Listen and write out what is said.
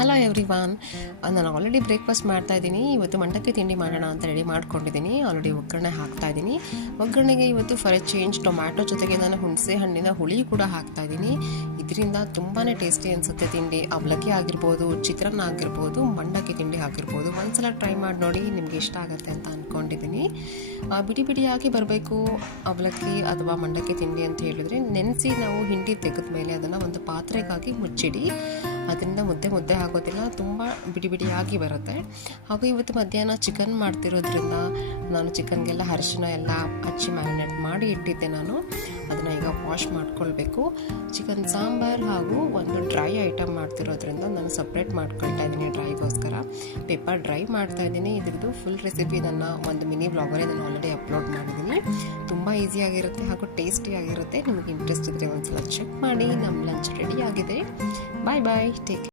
Hello everyone. ನಾನು already breakfast ಮಾಡ್ತಾಯಿದ್ದೀನಿ. ಇವತ್ತು ಮಂಡಕ್ಕಿ ತಿಂಡಿ ಮಾಡೋಣ ಅಂತ ರೆಡಿ ಮಾಡ್ಕೊಂಡಿದ್ದೀನಿ. ಆಲ್ರೆಡಿ ಒಗ್ಗರಣೆ ಹಾಕ್ತಾಯಿದ್ದೀನಿ. ಒಗ್ಗರಣೆಗೆ ಇವತ್ತು ಫಾರ್ ಎ ಚೇಂಜ್ ಟೊಮ್ಯಾಟೊ ಜೊತೆಗೆ ನಾನು ಹುಣಸೆ ಹಣ್ಣಿನ ಹುಳಿ ಕೂಡ ಹಾಕ್ತಾಯಿದ್ದೀನಿ. ಇದರಿಂದ ತುಂಬಾ ಟೇಸ್ಟಿ ಅನಿಸುತ್ತೆ ತಿಂಡಿ. ಅವಲಕ್ಕಿ ಆಗಿರ್ಬೋದು, ಚಿತ್ರಾನ್ನ ಆಗಿರ್ಬೋದು, ಮಂಡಕ್ಕಿ ತಿಂಡಿ ಆಗಿರ್ಬೋದು. ಒಂದ್ಸಲ ಟ್ರೈ ಮಾಡಿ ನೋಡಿ, ನಿಮ್ಗೆ ಇಷ್ಟ ಆಗುತ್ತೆ ಅಂತ ಅಂದ್ಕೊಂಡಿದ್ದೀನಿ. ಬಿಡಿ ಬಿಡಿಯಾಗಿ ಬರಬೇಕು ಅವಲಕ್ಕಿ ಅಥವಾ ಮಂಡಕ್ಕಿ ತಿಂಡಿ ಅಂತ ಹೇಳಿದ್ರೆ, ನೆನೆಸಿ ನಾವು ಹಿಂಡಿ ತೆಗೆದ ಮೇಲೆ ಅದನ್ನು ಒಂದು ಪಾತ್ರೆಗಾಗಿ ಮುಚ್ಚಿಡಿ. ಅದರಿಂದ ಮುದ್ದೆ ಆಗೋದಿಲ್ಲ, ತುಂಬ ಬಿಡಿ ಬಿಡಿಯಾಗಿ ಬರುತ್ತೆ. ಹಾಗೂ ಇವತ್ತು ಮಧ್ಯಾಹ್ನ ಚಿಕನ್ ಮಾಡ್ತಿರೋದ್ರಿಂದ ನಾನು ಚಿಕನ್ಗೆಲ್ಲ ಅರಿಶಿನ ಎಲ್ಲ ಹಚ್ಚಿ ಮ್ಯಾರಿನೇಟ್ ಮಾಡಿ ಇಟ್ಟಿದ್ದೆ. ನಾನು ಅದನ್ನು ಈಗ ವಾಶ್ ಮಾಡ್ಕೊಳ್ಬೇಕು. ಚಿಕನ್ ಸಾಂಬಾರ್ ಹಾಗೂ ಒಂದು ಡ್ರೈ ಐಟಮ್ ಮಾಡ್ತಿರೋದ್ರಿಂದ ನಾನು ಸಪ್ರೇಟ್ ಮಾಡ್ಕೊಳ್ತಾ ಇದ್ದೀನಿ ಡ್ರೈಗೋಸ್ಕರ. ಪೆಪ್ಪರ್ ಡ್ರೈ ಮಾಡ್ತಾ ಇದ್ದೀನಿ. ಇದ್ರದ್ದು ಫುಲ್ ರೆಸಿಪಿ ನನ್ನ ಒಂದು ಮಿನಿ ಬ್ಲಾಗಲ್ಲಿ ನಾನು ಆಲ್ರೆಡಿ ಅಪ್ಲೋಡ್ ಮಾಡಿದ್ದೀನಿ. ತುಂಬ ಈಸಿಯಾಗಿರುತ್ತೆ ಹಾಗೂ ಟೇಸ್ಟಿಯಾಗಿರುತ್ತೆ. ನಿಮಗೆ ಇಂಟ್ರೆಸ್ಟ್ ಇದ್ದರೆ ಒಂದ್ಸಲ ಚೆಕ್ ಮಾಡಿ. ನಮ್ಮ ಲಂಚ್ ರೆಡಿ ಆಗಿದೆ. ಬಾಯ್ ಬಾಯ್, ಟೇಕ್